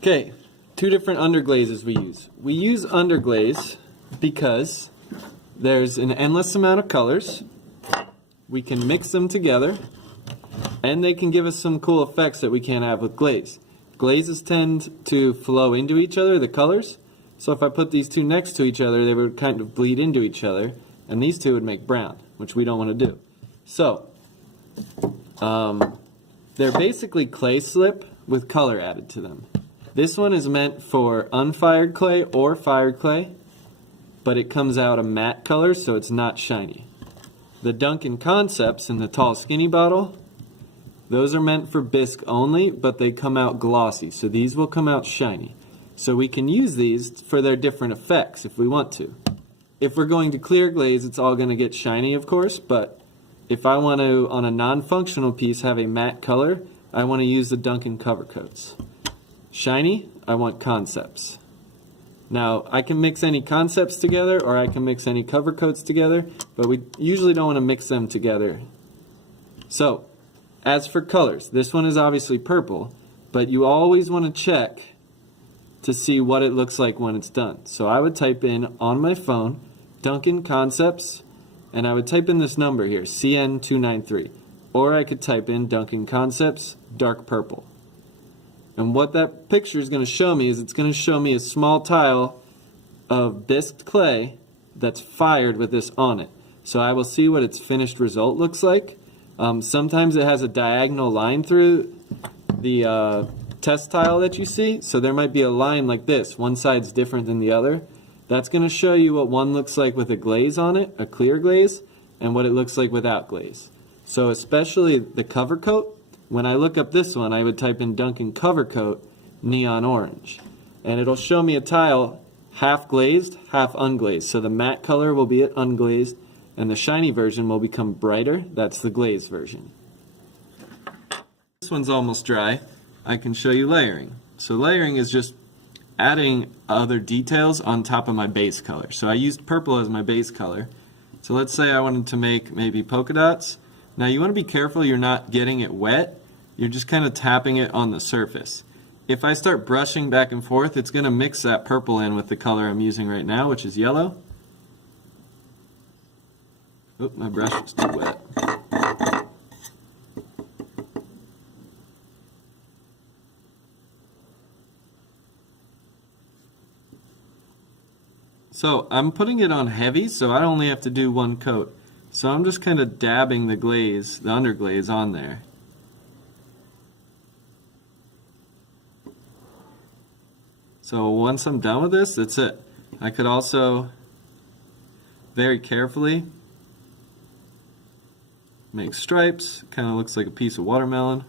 Okay, two different underglazes we use. We use underglaze because there's an endless amount of colors. We can mix them together, and they can give us some cool effects that we can't have with glaze. Glazes tend to flow into each other, the colors. So if I put these two next to each other, they would kind of bleed into each other, and these two would make brown, which we don't want to do. So, they're basically clay slip with color added to them. This one is meant for unfired clay or fired clay, but it comes out a matte color, so it's not shiny. The Dunkin' Concepts in the tall skinny bottle, those are meant for bisque only, but they come out glossy, so these will come out shiny. So we can use these for their different effects if we want to. If we're going to clear glaze, it's all going to get shiny, of course, but if I want to, on a non-functional piece, have a matte color, I want to use the Dunkin' Cover Coats. Shiny, I want Concepts. Now, I can mix any Concepts together, or I can mix any cover coats together, but we usually don't want to mix them together. So, as for colors, this one is obviously purple, but you always want to check to see what it looks like when it's done. So I would type in on my phone, Dunkin' Concepts, and I would type in this number here, CN293. Or I could type in Dunkin' Concepts, dark purple. And what that picture is going to show me is it's going to show me a small tile of bisqued clay that's fired with this on it. So I will see what its finished result looks like. Sometimes it has a diagonal line through the test tile that you see, so there might be a line like this. One side's different than the other. That's going to show you what one looks like with a glaze on it, a clear glaze, and what it looks like without glaze. So especially the cover coat, when I look up this one, I would type in Dunkin' Cover Coat neon orange, and it'll show me a tile half glazed, half unglazed. So the matte color will be unglazed, and the shiny version will become brighter. That's the glazed version. This one's almost dry. I can show you layering. So layering is just adding other details on top of my base color. So I used purple as my base color. So let's say I wanted to make maybe polka dots. Now you want to be careful you're not getting it wet. You're just kind of tapping it on the surface. If I start brushing back and forth, it's going to mix that purple in with the color I'm using right now, which is yellow. Oop, my brush is too wet. So I'm putting it on heavy, so I only have to do one coat. So I'm just kind of dabbing the glaze, the underglaze on there. So once I'm done with this, that's it. I could also very carefully make stripes. Kind of looks like a piece of watermelon.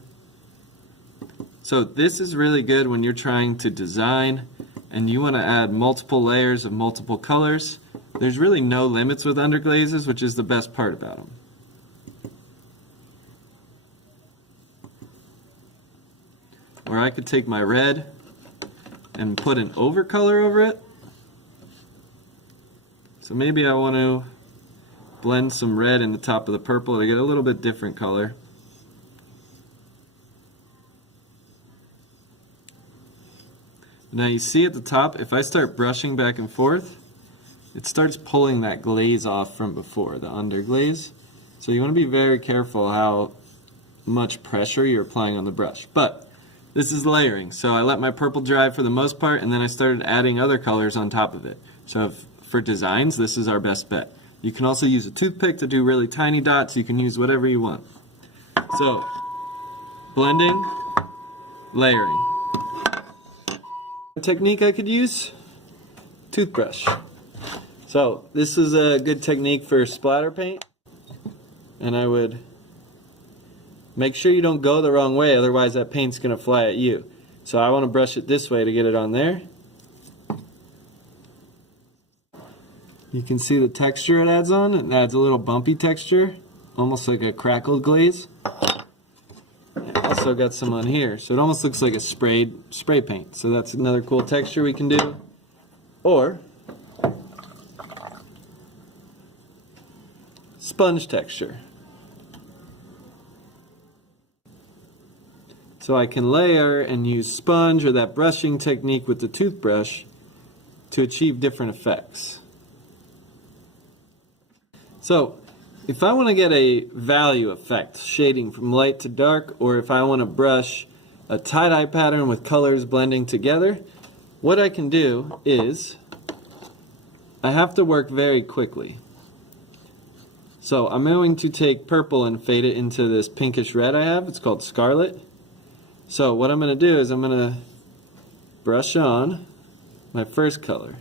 So this is really good when you're trying to design and you want to add multiple layers of multiple colors. There's really no limits with underglazes, which is the best part about them. Or I could take my red and put an overcolor over it. So maybe I want to blend some red in the top of the purple to get a little bit different color. Now you see at the top, if I start brushing back and forth, it starts pulling that glaze off from before, the underglaze. So you want to be very careful how much pressure you're applying on the brush. But this is layering, so I let my purple dry for the most part, and then I started adding other colors on top of it. So for designs, this is our best bet. You can also use a toothpick to do really tiny dots. You can use whatever you want. So, blending, layering. A technique I could use, toothbrush. So this is a good technique for splatter paint, and I would make sure you don't go the wrong way, otherwise that paint's going to fly at you. So I want to brush it this way to get it on there. You can see the texture it adds on. It adds a little bumpy texture, almost like a crackled glaze. I also got some on here, so it almost looks like a spray paint. So that's another cool texture we can do. Or sponge texture. So So I can layer and use sponge or that brushing technique with the toothbrush to achieve different effects. So if I want to get a value effect, shading from light to dark, or if I want to brush a tie-dye pattern with colors blending together, what I can do is I have to work very quickly. So I'm going to take purple and fade it into this pinkish red I have. It's called Scarlet. So what I'm going to do is I'm going to brush on my first color.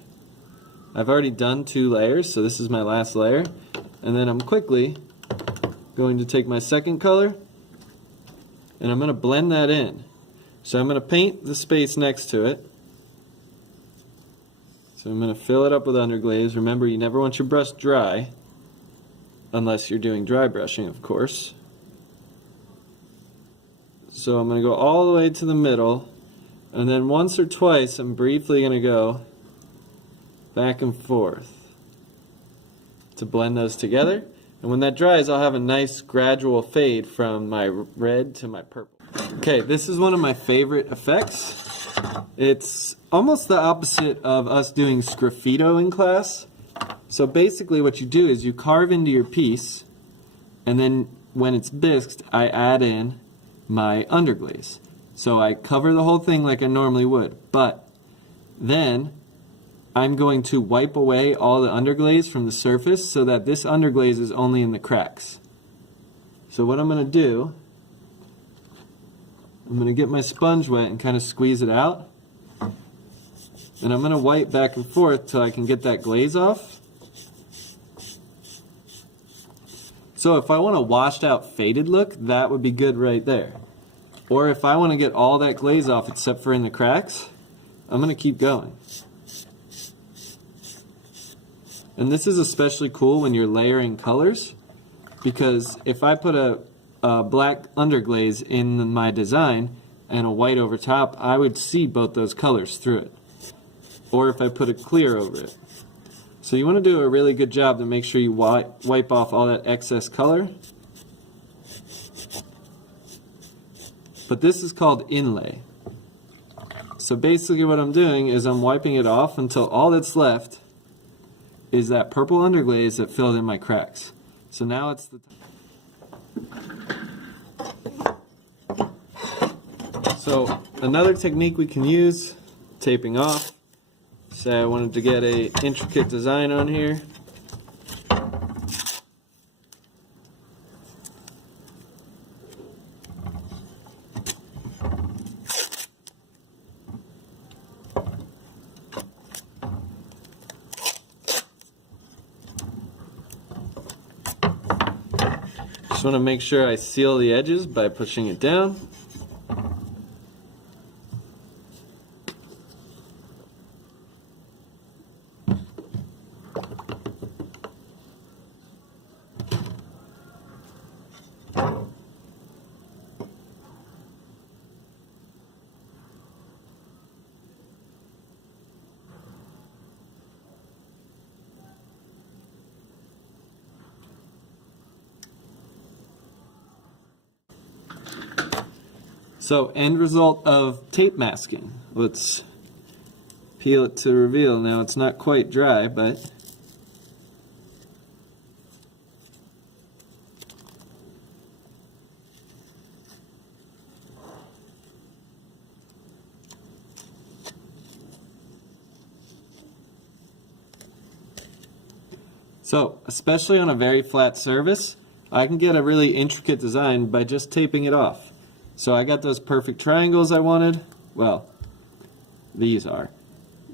I've already done 2 layers, so this is my last layer. And then I'm quickly going to take my second color and I'm going to blend that in. So I'm going to paint the space next to it. So I'm going to fill it up with underglaze. Remember, you never want your brush dry, unless you're doing dry brushing, of course. So I'm going to go all the way to the middle, and then once or twice I'm briefly going to go back and forth to blend those together. And when that dries, I'll have a nice gradual fade from my red to my purple. Okay, this is one of my favorite effects. It's almost the opposite of us doing sgraffito in class. So basically what you do is you carve into your piece, and then when it's bisqued, I add in my underglaze. So I cover the whole thing like I normally would, but then I'm going to wipe away all the underglaze from the surface so that this underglaze is only in the cracks. So what I'm going to do, I'm going to get my sponge wet and kind of squeeze it out. And I'm going to wipe back and forth till I can get that glaze off. So if I want a washed out faded look, that would be good right there. Or if I want to get all that glaze off except for in the cracks, I'm going to keep going. And this is especially cool when you're layering colors, because if I put a black underglaze in my design and a white over top, I would see both those colors through it. Or if I put a clear over it. So you want to do a really good job to make sure you wipe off all that excess color. But this is called inlay. So basically what I'm doing is I'm wiping it off until all that's left is that purple underglaze that filled in my cracks. So now it's the So another technique we can use, taping off. Say I wanted to get an intricate design on here. Just want to make sure I seal the edges by pushing it down. So, end result of tape masking. Let's peel it to reveal. Now it's not quite dry, but so, especially on a very flat surface, I can get a really intricate design by just taping it off. So I got those perfect triangles I wanted. Well, these are.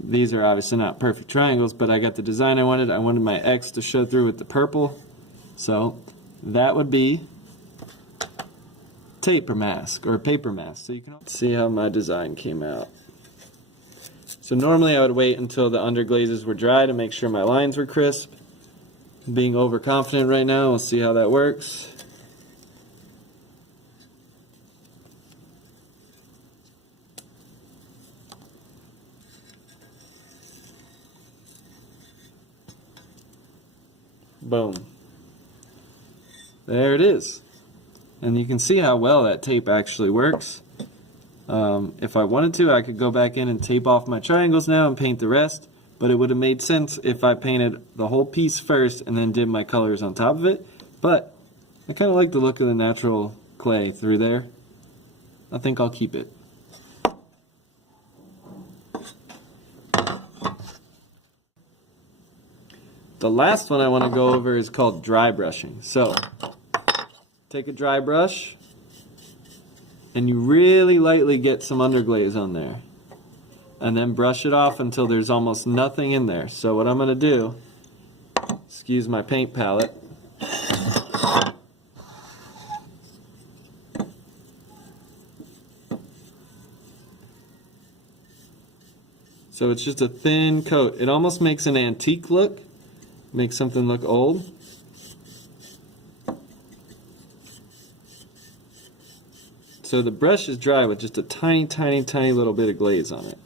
These are obviously not perfect triangles, but I got the design I wanted. I wanted my X to show through with the purple. So that would be taper mask or paper mask. So you can see how my design came out. So normally I would wait until the underglazes were dry to make sure my lines were crisp. Being overconfident right now, we'll see how that works. Boom. There it is. And you can see how well that tape actually works. If I wanted to, I could go back in and tape off my triangles now and paint the rest, but it would have made sense if I painted the whole piece first and then did my colors on top of it. But I kind of like the look of the natural clay through there. I think I'll keep it. The last one I want to go over is called dry brushing. So, take a dry brush and you really lightly get some underglaze on there. And then brush it off until there's almost nothing in there. So what I'm going to do, excuse my paint palette, so it's just a thin coat. It almost makes an antique look, makes something look old. So the brush is dry with just a tiny, tiny, tiny little bit of glaze on it.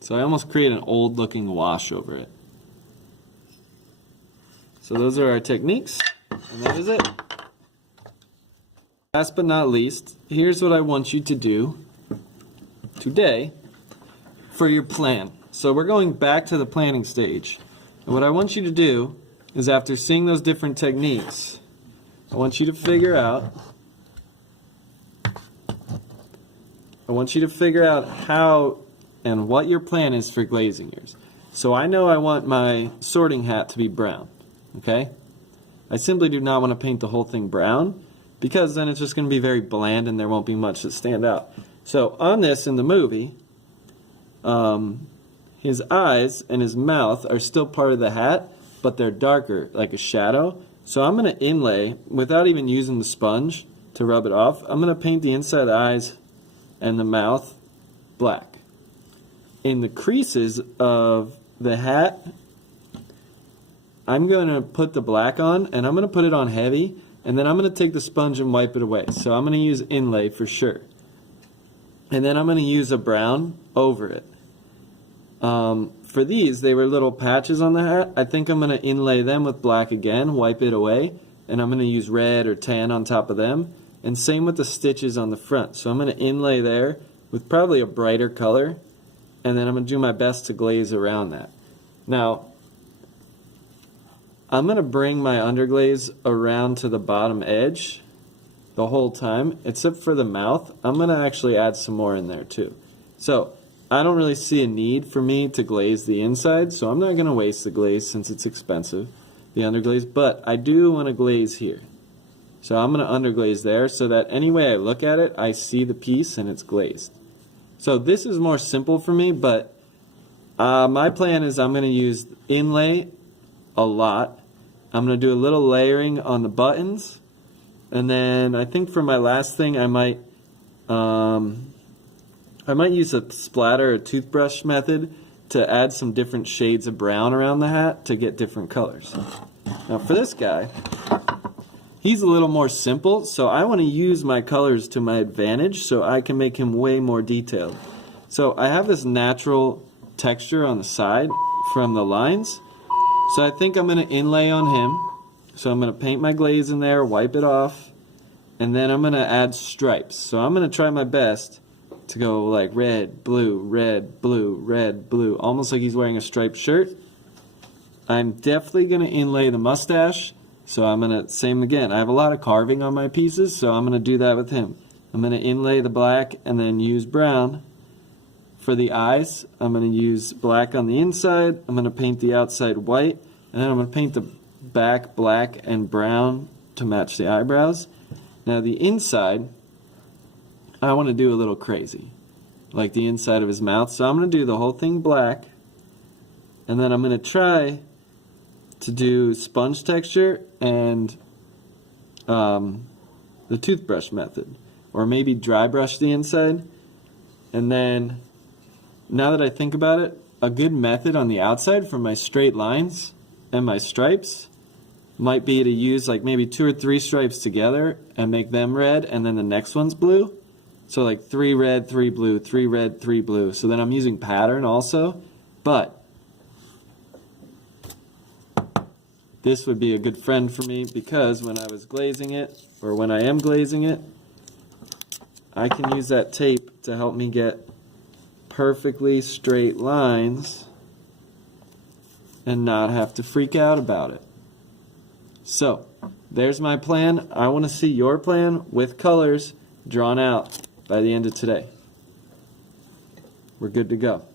So I almost create an old looking wash over it. So those are our techniques, and that is it. Last but not least, here's what I want you to do today for your plan. So we're going back to the planning stage. And what I want you to do is, after seeing those different techniques, I want you to figure out how and what your plan is for glazing yours. So I know I want my sorting hat to be brown, okay? I simply do not want to paint the whole thing brown, because then it's just going to be very bland and there won't be much to stand out. So on this in the movie, his eyes and his mouth are still part of the hat, but they're darker, like a shadow. So I'm going to inlay, without even using the sponge to rub it off, I'm going to paint the inside of the eyes and the mouth black. In the creases of the hat, I'm going to put the black on, and I'm going to put it on heavy, and then I'm going to take the sponge and wipe it away. So I'm going to use Inlay for sure. And then I'm going to use a brown over it. For these, they were little patches on the hat. I think I'm going to inlay them with black again, wipe it away, and I'm going to use red or tan on top of them. And same with the stitches on the front. So I'm going to inlay there with probably a brighter color, and then I'm going to do my best to glaze around that. Now, I'm going to bring my underglaze around to the bottom edge the whole time, except for the mouth. I'm going to actually add some more in there too. So I don't really see a need for me to glaze the inside, so I'm not going to waste the glaze since it's expensive, the underglaze, but I do want to glaze here. So I'm going to underglaze there so that any way I look at it, I see the piece and it's glazed. So this is more simple for me, but my plan is I'm going to use Inlay a lot. I'm going to do a little layering on the buttons, and then I think for my last thing I might use a splatter or toothbrush method to add some different shades of brown around the hat to get different colors. Now for this guy, he's a little more simple, so I want to use my colors to my advantage so I can make him way more detailed. So I have this natural texture on the side from the lines, so I think I'm going to inlay on him. So I'm going to paint my glaze in there, wipe it off, and then I'm going to add stripes. So I'm going to try my best to go like red, blue, red, blue, red, blue, almost like he's wearing a striped shirt. I'm definitely going to inlay the mustache. So I'm going to, same again, I have a lot of carving on my pieces, so I'm going to do that with him. I'm going to inlay the black and then use brown. For the eyes, I'm going to use black on the inside, I'm going to paint the outside white, and then I'm going to paint the back black and brown to match the eyebrows. Now the inside, I want to do a little crazy, like the inside of his mouth, so I'm going to do the whole thing black, and then I'm going to try to do sponge texture and the toothbrush method, or maybe dry brush the inside. And then now that I think about it, a good method on the outside for my straight lines and my stripes might be to use like maybe 2 or 3 stripes together and make them red, and then the next one's blue. So like 3 red, 3 blue, 3 red, 3 blue. So then I'm using pattern also, but this would be a good friend for me because when I was glazing it, or when I am glazing it, I can use that tape to help me get perfectly straight lines and not have to freak out about it. So, there's my plan. I want to see your plan with colors drawn out by the end of today. We're good to go.